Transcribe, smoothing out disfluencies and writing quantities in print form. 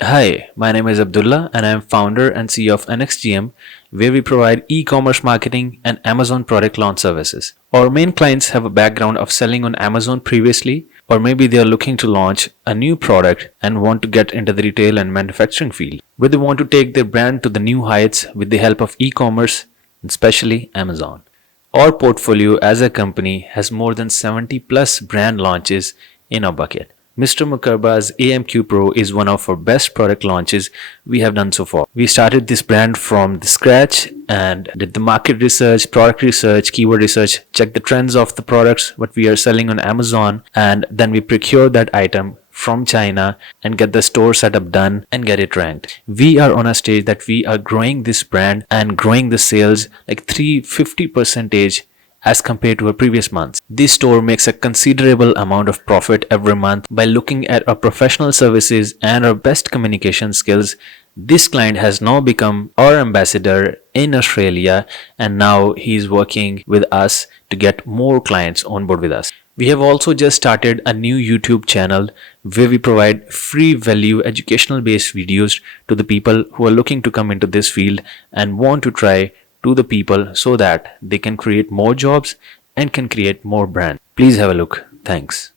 Hi, my name is Abdullah and I am founder and CEO of NXGM, where we provide e-commerce marketing and Amazon product launch services. Our main clients have a background of selling on Amazon previously, or maybe they are looking to launch a new product and want to get into the retail and manufacturing field, where they want to take their brand to the new heights with the help of e-commerce, and especially Amazon. Our portfolio as a company has more than 70 plus brand launches in our bucket. Mr. Mukarba's AMQ Pro is one of our best product launches we have done so far. We started this brand from the scratch and did the market research, product research, keyword research, check the trends of the products what we are selling on Amazon, and then we procure that item from China and get the store setup done and get it ranked. We are on a stage that we are growing this brand and growing the sales like 350% as compared to our previous months. This store makes a considerable amount of profit every month by looking at our professional services and our best communication skills. This client has now become our ambassador in Australia and now he is working with us to get more clients on board with us. We have also just started a new YouTube channel where we provide free value educational based videos to the people who are looking to come into this field and want to try to the people so that they can create more jobs and can create more brands. Please have a look. Thanks.